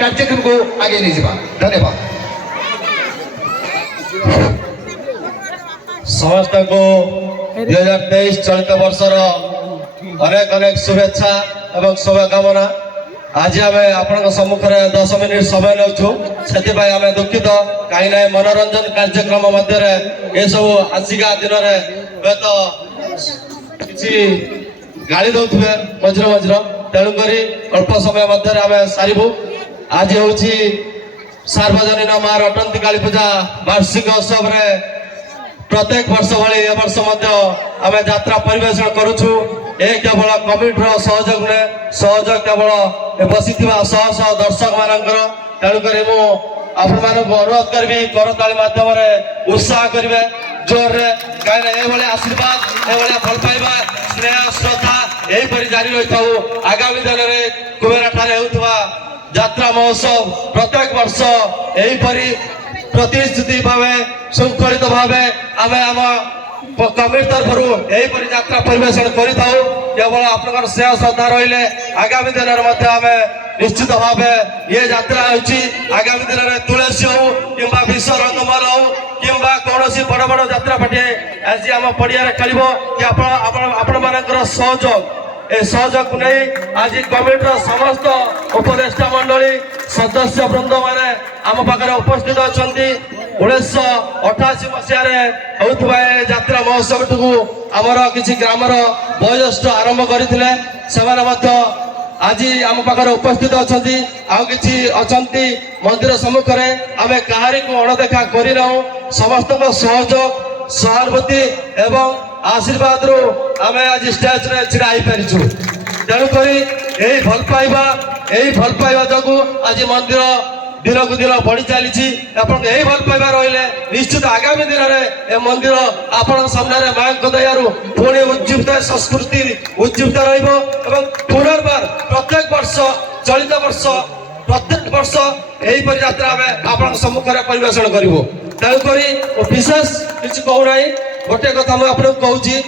कार्यक्रम को आगे नहीं जा। धन्यवाद। समस्त को 2023 चलित वर्षर अनेक अनेक शुभेच्छा एवं शुभकामना। आज आम आपण सम्मुख में 10 मिनिट समय नौ से आम दुखित कहीं मनोरंजन कार्यक्रम मध्य ये सब आसिका दिन में हूँ किसी गाड़ी दौथे मझिर मझिर तेणुक अल्प समय मध्य आम सारू। आज हूँ सार्वजनिक माँ रटंती काली पूजा वार्षिक उत्सव प्रत्येक वर्ष भाई ए वर्ष आम यात्रा परिवेषण करुचु। ये केवल कमिटर सहयोग ने सहयोग केवल बसी शह शह दर्शक मानकर तेणुक मुझे अनुरोध करी करताली मध्यम उत्साह करेंगे जोर रे कहीं आशीर्वाद ये भल पाइबा स्नेह श्रद्धा यहीपरि जारी रही था। आगामी दिन में कुबेरा ठारे होता यात्रा महोत्सव प्रत्येक वर्ष यहीपरि प्रतिश्रुति भाव श्रृंखलित भाव आम आम कमिटी तरफ यहीपरि यात्रा परिवेषण करें। केवल आप स्नेह श्रद्धा रही आगामी दिन में आम निश्चित भाव ये यात्रा आगामी दिन में तुलसी हो कि विश्व रंगमल हो कि कौन बड़ बड़ यात्रा पार्टी आज आम पड़िया खेल कि आपण मानकर सहयोग ए सहयोग को नहीं आज कमिटर समस्त उपदेष्टा मंडली सदस्य वृंद मैंने आम पाखे उपस्थित अच्छा 1988 मसीह होता यात्रा महोत्सव टू आमर किसी ग्रामर वयोज्येष्ठ आरंभ करते आज आम पाखे उपस्थित अच्छा आउ कि अच्छा मंदिर सम्मुख में आम कहारी को अणदेखा करना समस्त सहयोग सहानुभूति एवं आशीर्वाद रु आम आज स्टेज रे छिड़ा हो पारिछु। तेणुक यही भल पाइबा जो आज मंदिर दिन को दिन बढ़ी चली यही भल पाइबा रही निश्चित आगामी दिन में ए मंदिर आपण सामने माँ दयारू पुणी उज्जीवित संस्कृति उज्जीवित पुनर्बार प्रत्येक वर्ष चलित वर्ष प्रत्येक वर्ष यहीपरि यात्रा आम आप सम्मुख में परिवेषण करूँ। तेणुक विशेष किसी कहूना गोटे कथा मुझे आपको कहूँ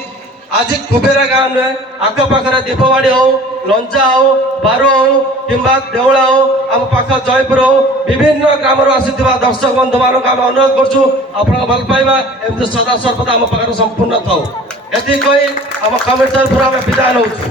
आज कुबेरा गाँव में आखपाखे दीपवाड़ी हो लंजा हो बारो हो कि देवला हो आम पाख जयपुर हो विभिन्न ग्राम आसीथिबा दर्शक बंधु मानक आम अनुरोध करछु आपण भल पाइबा एमती सदा सर्वदा आम पाखे संपूर्ण थाउ। एति कही आम कमिटी तरफ आम विदाय नौछु।